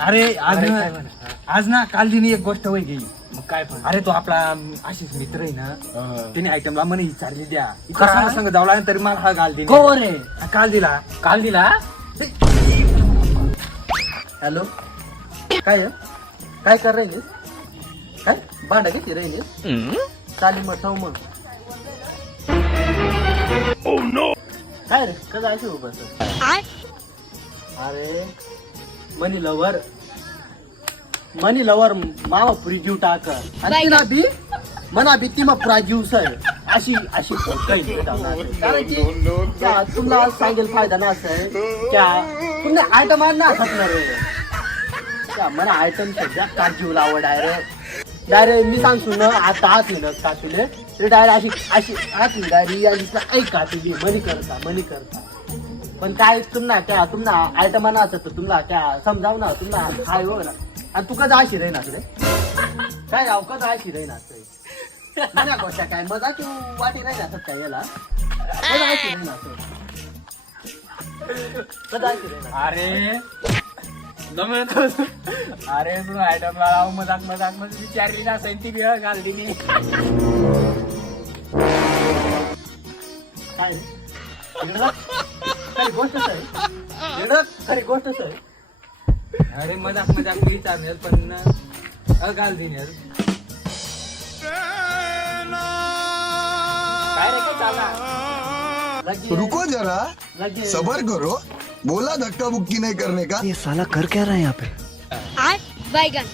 अरे आज ना काल दिनी एक गोष्ट होई गेली. मग काय पण अरे तो आपला आशिष मित्र आहे ना, त्याने आयटमला म्हणे विचारली द्या काय? संग जाऊ लागेल तरी मला हा घाल दिली. को रे काल दिला. काल दिला. हॅलो काय आहे? काय कर रही काय भांडा घेते रही चाली मग ठेव मग. काय रे कसं असे उभं अरे मनी लवर मामा पुरी जीव टाक आणि तिला बी मना बी ती मग पुरा जीव सर अशी अशी काही कारण की तुम्हाला सांगेल फायदा ना असं आहे क्या तुम्ही आयटम ना असणार त्या मला आयटम सध्या का जीव लावं डायरेक्ट मी सांगतो ना आता हात ना काचुले ते डायरेक्ट अशी हात डायरी ऐका तुझी मनी करता पण काय तुम्हाला आयटम ना असत तुम्हाला त्या समजाव ना तुम्हाला हाय हो ना आणि तू कदा अशी राही ना काय राव कदा अशी राही ना गोष्ट काय मजा तू वाटी नाही असत काय याला कदा अशी राही ना कदा अशी राही ना अरे अरे तू आयटमला लाव मजाक मध्ये विचारली ना ती वेळ घाल दिली. काय खरी गोष्टच आहे खरी गोष्टच आहे. अरे मजाक विचारणार पण घाल दिली. काय रे काय चालला. रुको जरा सबर करो बोला धक्का बुक्की नहीं करने का. ये साला कर क्या रहा है यहाँ पे. बैगन